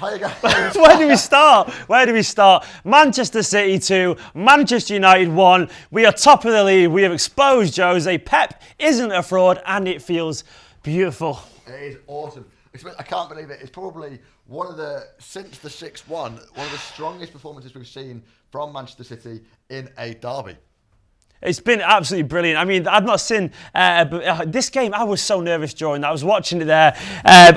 Hi guys. Where do we start? Where do we start? Manchester City 2, Manchester United 1. We are top of the league. We have exposed Jose. Pep isn't a fraud, and it feels beautiful. It is awesome. I can't believe it. It's probably since the 6-1, one of the strongest performances we've seen from Manchester City in a derby. It's been absolutely brilliant. I mean, I've not seen this game. I was so nervous during that. I was watching it there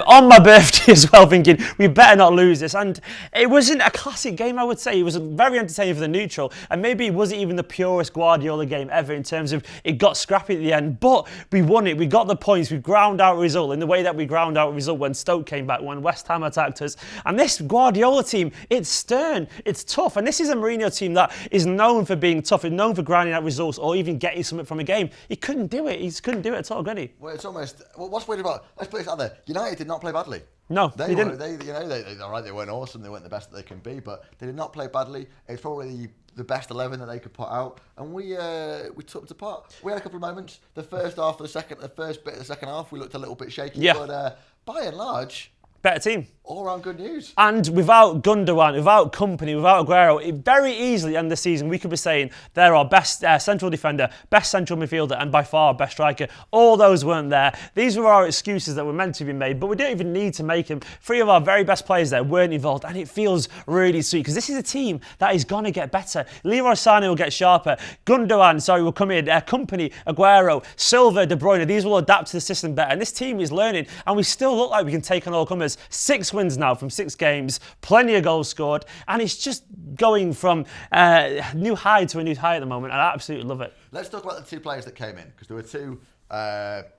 on my birthday as well, thinking we better not lose this. And it wasn't a classic game, I would say. It was very entertaining for the neutral, and maybe it wasn't even the purest Guardiola game ever in terms of it got scrappy at the end. But we won it. We got the points. We ground out a result in the way that we ground out a result when Stoke came back, when West Ham attacked us. And this Guardiola team, it's stern, it's tough, and this is a Mourinho team that is known for being tough, and known for grinding out results, or even getting something from a game. He couldn't do it. He couldn't do it at all, could he? Well, it's almost. Well, what's weird about? Let's put this out there. United did not play badly. No, they didn't. All right, they weren't awesome. They weren't the best that they can be, but they did not play badly. It's probably the best 11 that they could put out, and we took it apart. We had a couple of moments. The first bit of the second half, we looked a little bit shaky, but by and large, better team. All around good news. And without Gundogan, without Company, without Aguero, it very easily end the season we could be saying they're our best central defender, best central midfielder, and by far best striker. All those weren't there. These were our excuses that were meant to be made, but we don't even need to make them. 3 of our very best players there weren't involved, and it feels really sweet because this is a team that is going to get better. Leroy Sané will get sharper. Gundogan, will come in. Company, Aguero, Silva, De Bruyne, these will adapt to the system better. And this team is learning, and we still look like we can take on all comers. 6 wins now from 6 games, plenty of goals scored, and it's just going from new high to a new high at the moment. I absolutely love it. Let's talk about the 2 players that came in, because there were 2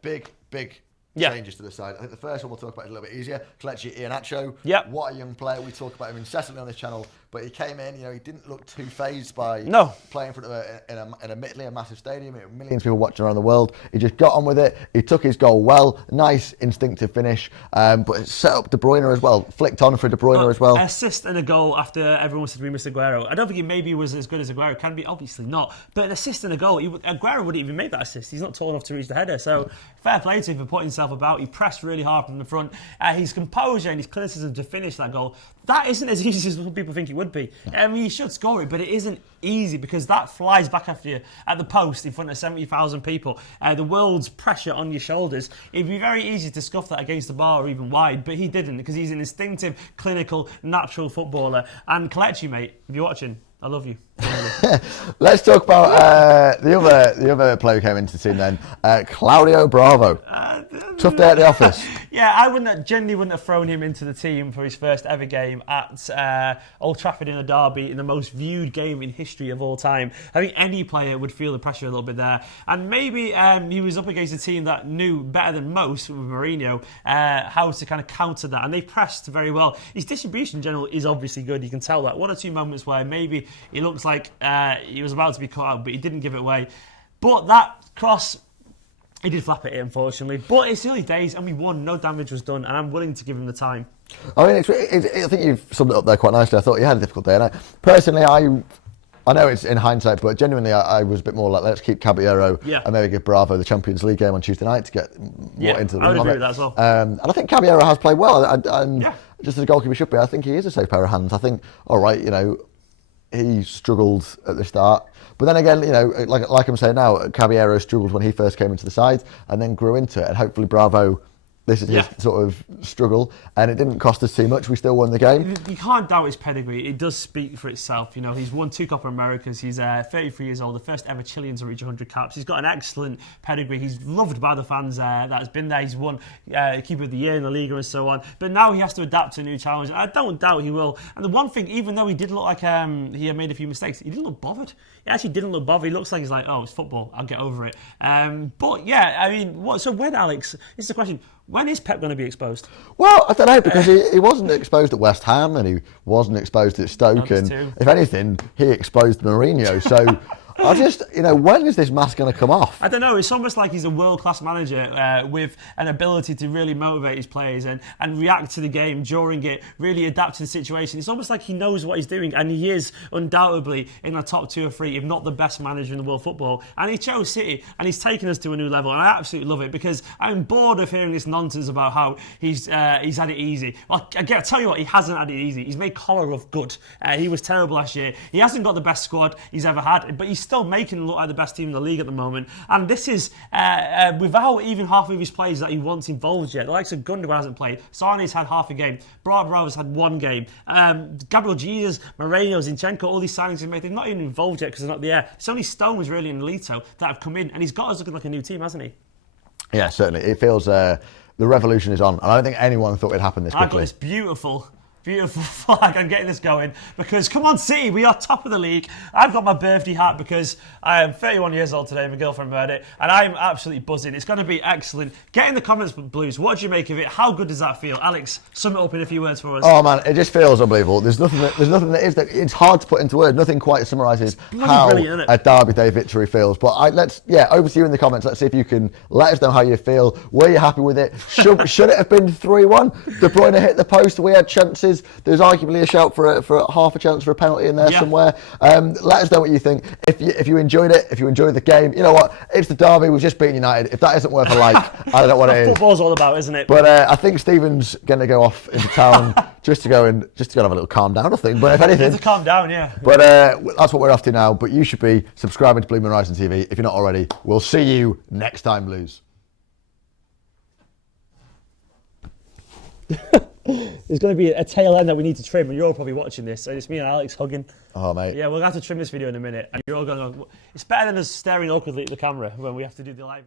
big changes to the side. I think the first one we'll talk about is a little bit easier. Kelechi Iheanacho. Yep. What a young player. We talk about him incessantly on this channel, but he came in, he didn't look too fazed by playing in front of admittedly a massive stadium. Millions of people watching around the world. He just got on with it. He took his goal well. Nice instinctive finish, but it set up De Bruyne as well. Flicked on for De Bruyne as well. Assist and a goal after everyone said we missed Aguero. I don't think he maybe was as good as Aguero can be, obviously not, but an assist and a goal. Aguero wouldn't even make that assist. He's not tall enough to reach the header, so fair play to him for putting himself about. He pressed really hard from the front. His composure and his clinicism to finish that goal, that isn't as easy as people think it would be. I mean, you should score it, but it isn't easy because that flies back after you at the post in front of 70,000 people. The world's pressure on your shoulders. It'd be very easy to scuff that against the bar or even wide, but he didn't because he's an instinctive, clinical, natural footballer. And Kelechi, mate, if you're watching, I love you. Let's talk about the other player who came into the team then, Claudio Bravo. Tough day at the office. Yeah, I genuinely wouldn't have thrown him into the team for his first ever game at Old Trafford in a derby, in the most viewed game in history of all time. I think any player would feel the pressure a little bit there. And maybe he was up against a team that knew better than most, with Mourinho, how to kind of counter that. And they pressed very well. His distribution in general is obviously good. You can tell that. 1 or 2 moments where maybe it looks like he was about to be caught out, but he didn't give it away. But that cross, he did flap it, unfortunately. But it's early days, and we won. No damage was done, and I'm willing to give him the time. I mean, I think you've summed it up there quite nicely. I thought you had a difficult day. And personally, I know it's in hindsight, but genuinely, I was a bit more like, let's keep Caballero and maybe give Bravo the Champions League game on Tuesday night to get more into the rhythm. I would agree with that as well. And I think Caballero has played well. Just as a goalkeeper should be, I think he is a safe pair of hands. I think, all right, he struggled at the start. But then again, like I'm saying now, Caballero struggled when he first came into the side and then grew into it. And hopefully Bravo, this is his sort of struggle, and it didn't cost us too much. We still won the game. You can't doubt his pedigree. It does speak for itself. He's won 2 Copa Americas. He's 33 years old, the first ever Chilean to reach 100 caps. He's got an excellent pedigree. He's loved by the fans that has been there. He's won Keeper of the Year in the Liga and so on. But now he has to adapt to a new challenge. I don't doubt he will. And the one thing, even though he did look like he had made a few mistakes, he didn't look bothered. He actually didn't look bothered. He looks like he's like, oh, it's football. I'll get over it. But yeah, I mean, so when, Alex, this is the question, when is Pep going to be exposed? Well, I don't know, because he wasn't exposed at West Ham and he wasn't exposed at Stoke, and if anything, he exposed Mourinho. So I just, when is this mask going to come off? I don't know. It's almost like he's a world-class manager with an ability to really motivate his players and react to the game during it, really adapt to the situation. It's almost like he knows what he's doing, and he is undoubtedly in the top 2 or 3, if not the best manager in the world football. And he chose City, and he's taken us to a new level, and I absolutely love it because I'm bored of hearing this nonsense about how he's had it easy. Well, I tell you what, he hasn't had it easy. He's made Kolarov good. He was terrible last year. He hasn't got the best squad he's ever had, but he's still making it look like the best team in the league at the moment. And this is without even half of his players that he wants involved yet. The likes of Gundogan hasn't played. Sane's had half a game. Bravo's had 1 game. Gabriel Jesus, Moreno, Zinchenko, all these signings he's made, they're not even involved yet because they're not there. It's only Stones really and Lito that have come in, and he's got us looking like a new team, hasn't he? Yeah, certainly. It feels the revolution is on, and I don't think anyone thought it'd happen this quickly. I've got this beautiful flag. I'm getting this going because, come on, City, we are top of the league. I've got my birthday hat because I am 31 years old today. My girlfriend made it, and I'm absolutely buzzing. It's going to be excellent. Get in the comments, Blues. What do you make of it? How good does that feel? Alex, sum it up in a few words for us. Oh man, it just feels unbelievable. There's nothing that is that it's hard to put into words. Nothing quite summarises how a Derby Day victory feels. But over to you in the comments. Let's see if you can let us know how you feel. Were you happy with it? Should it have been 3-1? De Bruyne hit the post. We had chances. There's arguably a shout for half a chance for a penalty in there somewhere. Let us know what you think. If you enjoyed it, if you enjoyed the game, you know what? It's the Derby. We've just beaten United. If that isn't worth a like, I don't know what it is. Football's all about, isn't it? But I think Stephen's going to go off into town just to go and have a little calm down, I think. But if anything, to calm down, yeah. But that's what we're off to now. But you should be subscribing to BlueMoonRisingTV if you're not already. We'll see you next time, Blues. There's going to be a tail end that we need to trim, and you're all probably watching this. So it's me and Alex hugging. Oh, mate. Yeah, we'll have to trim this video in a minute, and you're all going to... It's better than us staring awkwardly at the camera when we have to do the live.